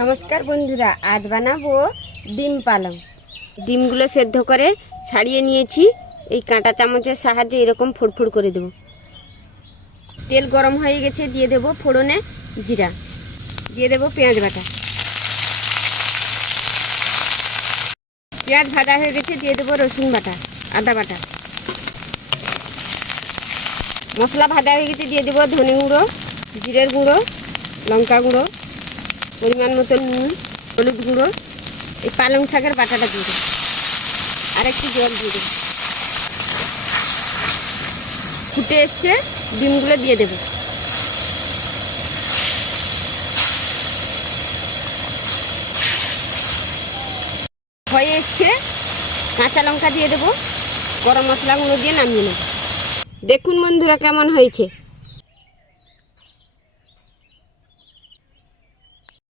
নমস্কার বন্ধুরা, আজ বানাবো ডিম পালং। ডিমগুলো সেদ্ধ করে ছাড়িয়ে নিয়েছি। এই কাঁটা চামচের সাহায্যে এরকম ফুড়ফুড় করে দেব। তেল গরম হয়ে গেছে, দিয়ে দেব ফোড়নে জিরা, দিয়ে দেব পেঁয়াজ বাটা। পেঁয়াজ ভাজা হয়ে গেছে, দিয়ে দেব রসুন বাটা, আদা বাটা। মশলা ভাজা হয়ে গেছে, দিয়ে দেব ধনে গুঁড়ো, জিরের গুঁড়ো, লঙ্কা গুঁড়ো, পরিমাণ মতো নুন, হলুদ গুঁড়ো। এই পালং শাকের বাটাটা দিয়ে দেবো, আর একটু জল দিয়ে দেবো। ফুটে এসছে, ডিমগুলো দিয়ে দেবো। হয়ে এসছে, কাঁচা লঙ্কা দিয়ে দেবো, গরম মশলাগুলো দিয়ে নামিয়ে নেব। দেখুন বন্ধুরা কেমন হয়েছে।